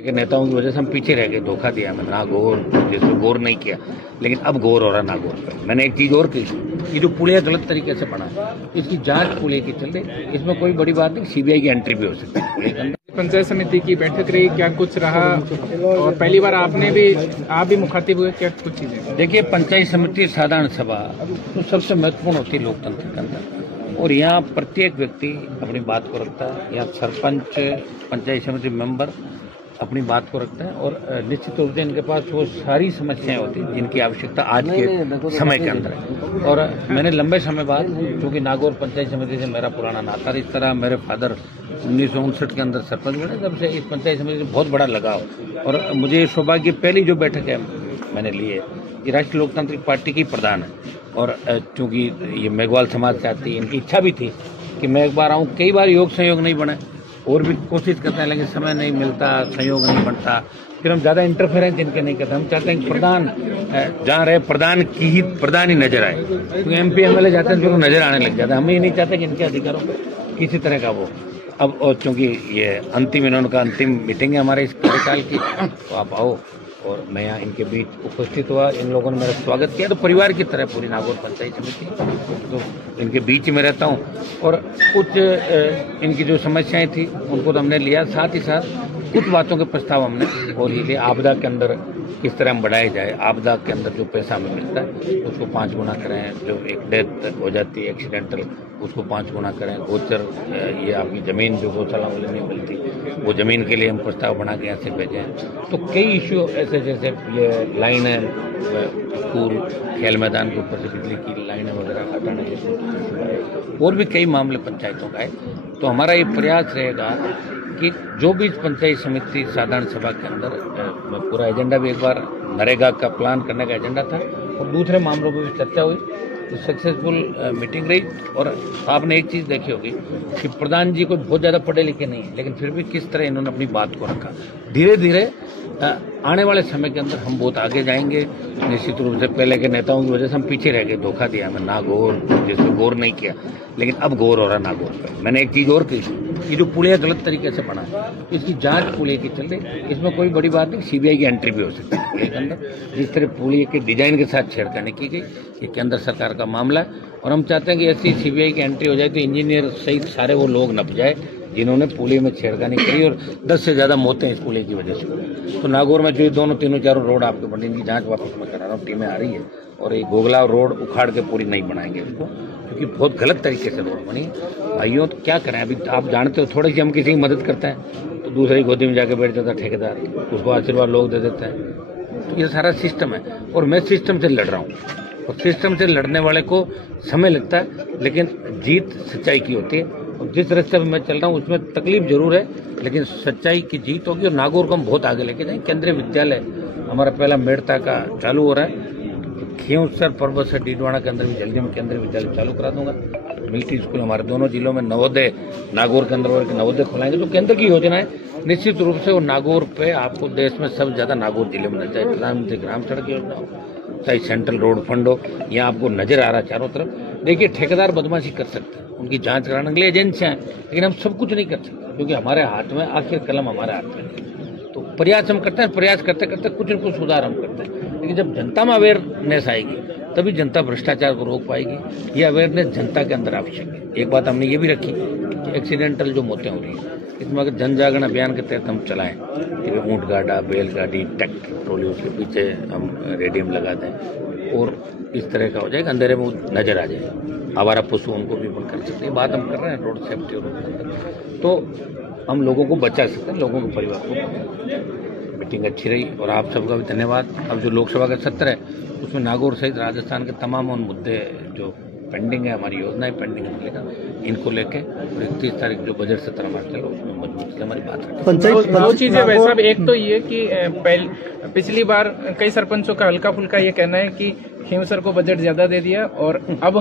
के नेताओं की वजह से हम पीछे रह गए, धोखा दिया हमें, ना गौर जैसे गौर नहीं किया, लेकिन अब गौर हो रहा ना गौर पे। मैंने एक चीज और की, ये जो पुलिया गलत तरीके से बना है, इसकी जांच पुलिया की चल रही, इसमें कोई बड़ी बात नहीं, सीबीआई की एंट्री भी हो सकती है पुलिया के अंदर। पंचायत समिति की बैठक रही, क्या कुछ रहा और पहली बार आप भी मुखातिब हुए, क्या कुछ चीजें? देखिए, पंचायत समिति साधारण सभा तो सबसे महत्वपूर्ण होती है लोकतंत्र के अंदर, और यहाँ प्रत्येक व्यक्ति अपनी बात को रखता है। यहाँ सरपंच, पंचायत समिति मेंबर अपनी बात को रखते हैं, और निश्चित रूप से इनके पास वो सारी समस्याएं होती हैं जिनकी आवश्यकता आज के समय के अंदर है। और मैंने लंबे समय बाद, क्योंकि नागौर पंचायत समिति से मेरा पुराना नाता, इस तरह मेरे फादर 1959 के अंदर सरपंच बने, तब से इस पंचायत समिति से बहुत बड़ा लगाव, और मुझे सौभाग्य पहली जो बैठक है मैंने ली है, ये राष्ट्रीय लोकतांत्रिक पार्टी की प्रधान है, और चूंकि ये मेघवाल समाज से आती है, इनकी इच्छा भी थी कि मैं एक बार आऊँ। कई बार योग संयोग नहीं बने, और भी कोशिश करते हैं, लेकिन समय नहीं मिलता, संयोग नहीं बनता, फिर हम ज्यादा इंटरफेरेंस इनके नहीं करते। हम चाहते हैं कि प्रधान जहाँ रहे, प्रधान ही नजर आए, क्योंकि MP MLA जाते हैं तो नजर आने लग जाता है। हम ये नहीं चाहते कि इनके अधिकारों किसी तरह का वो अब, और चूंकि ये अंतिम इन्होंने अंतिम मीटिंग है हमारे इस कार्यकाल की, तो आप आओ, और मैं यहाँ इनके बीच उपस्थित हुआ, इन लोगों ने मेरा स्वागत किया, तो परिवार की तरह पूरी नागौर पंचायत समिति, तो इनके बीच में रहता हूँ। और कुछ इनकी जो समस्याएं थी उनको तो हमने लिया, साथ ही साथ कुछ बातों के प्रस्ताव हमने और ये आपदा के अंदर किस तरह हम बढ़ाए जाए, आपदा के अंदर जो पैसा हमें मिलता है उसको 5 गुना करें, जो एक डेथ हो जाती है एक्सीडेंटल उसको 5 गुना करें, गोचर ये आपकी ज़मीन जो गौशाला वाले नहीं मिलती, वो ज़मीन के लिए हम प्रस्ताव बना के यहाँ से भेजें। तो कई इश्यू ऐसे, जैसे ये लाइन है स्कूल खेल मैदान के ऊपर से बिजली की लाइनें वगैरह हटाने के, और भी कई मामले पंचायतों का है। तो हमारा ये प्रयास रहेगा कि जो भी पंचायत समिति साधारण सभा के अंदर पूरा एजेंडा भी, एक बार नरेगा का प्लान करने का एजेंडा था, और दूसरे मामलों पर भी चर्चा हुई, तो सक्सेसफुल मीटिंग रही। और आपने एक चीज़ देखी होगी कि प्रधान जी को बहुत ज़्यादा पढ़े लिखे नहीं है, लेकिन फिर भी किस तरह इन्होंने अपनी बात को रखा। धीरे धीरे आने वाले समय के अंदर हम बहुत आगे जाएंगे। निश्चित रूप से पहले के नेताओं की वजह से हम पीछे रह गए, धोखा दिया हमें, ना गौर जैसे गौर नहीं किया, लेकिन अब गौर हो रहा ना गौर पे। मैंने एक चीज़ और की, ये जो पुलिया गलत तरीके से बना है, इसकी जांच पुलिया की चल रही, इसमें कोई बड़ी बात नहीं, सीबीआई की एंट्री भी हो सकती है पुलिया के अंदर। जिस तरह पुलिया के डिजाइन के साथ छेड़खानी की गई, ये केंद्र सरकार का मामला है, और हम चाहते हैं कि ऐसी सीबीआई की एंट्री हो जाए तो इंजीनियर सहित सारे वो लोग नप जाए जिन्होंने पुलिया में छेड़खानी करी, और 10 से ज्यादा मौतें इस पुलिया की वजह से। तो नागौर में जो दोनों तीनों चारों रोड आपके बने, इनकी जांच वापस मैं करा रहा हूँ, टीमें आ रही है, और ये गोगला रोड उखाड़ के पूरी नहीं बनाएंगे इसको, क्योंकि बहुत गलत तरीके से रोड बनी है। भाइयों, तो क्या करें, अभी आप जानते हो, थोड़ी सी हम किसी की मदद करते हैं तो दूसरे की गोदी में जाकर बैठ जाता है ठेकेदार, उसको आशीर्वाद लोग दे देते हैं। तो ये सारा सिस्टम है, और मैं सिस्टम से लड़ रहा हूँ, और सिस्टम से लड़ने वाले को समय लगता है, लेकिन जीत सच्चाई की होती है। और जिस रास्ते पर मैं चल रहा हूँ उसमें तकलीफ जरूर है, लेकिन सच्चाई की जीत होगी, और नागौर को हम बहुत आगे लेके जाएंगे। केंद्रीय विद्यालय हमारा पहला मेड़ता का चालू हो रहा है, खींवसर पर्वत से डीडवाना के अंदर भी जल्दी में केंद्रीय विद्यालय चालू करा दूंगा। मिलिट्री स्कूल हमारे दोनों जिलों में, नवोदय नागौर के अंदर और नवोदय खुलाएंगे। तो केंद्र की योजना है, निश्चित रूप से वो नागौर पे आपको देश में सबसे ज्यादा नागौर जिले में नजर, चाहे प्रधानमंत्री ग्राम सड़क योजना हो, चाहे सेंट्रल रोड फंड हो, यहाँ आपको नजर आ रहा है चारों तरफ। देखिए, ठेकेदार बदमाशी कर सकते हैं, उनकी जांच कराने के लिए एजेंसियां हैं, लेकिन हम सब कुछ नहीं कर सकते, क्योंकि हमारे हाथ में आखिर कलम हमारे हाथ में नहीं। तो प्रयास हम करते हैं, प्रयास करते करते कुछ न कुछ सुधार हम करते हैं, लेकिन जब जनता में अवेयरनेस आएगी तभी जनता भ्रष्टाचार को रोक पाएगी। ये अवेयरनेस जनता के अंदर आवश्यक है। एक बात हमने ये भी रखी कि एक्सीडेंटल जो मौतें हो रही हैं, इसमें अगर जन जागरण अभियान के तहत हम चलाएं कि ऊँट गाड़ा, बैलगाड़ी, ट्रैक्टर ट्रॉली, उसके पीछे हम रेडियम लगा दें, और इस तरह का हो जाएगा, अंधेरे में नजर आ जाए, आवारा पशु उनको भी बंद कर सकते हैं। बात हम कर रहे हैं रोड सेफ्टी और रोड के अंदर, तो हम लोगों को बचा सकते हैं, लोगों के परिवार को। मीटिंग अच्छी रही, और आप सबका भी धन्यवाद। अब जो लोकसभा का सत्र है उसमें नागौर सहित राजस्थान के तमाम उन मुद्दे जो पेंडिंग है, हमारी योजनाएं पेंडिंग है, इनको लेके 31 तारीख जो बजट सत्र हमारा चलो उसमें मजबूत से हमारी बात है। दो चीजें वैसा, एक तो ये कि पिछली बार कई सरपंचों का हल्का फुल्का ये कहना है कि खींवसर को बजट ज्यादा दे दिया, और अब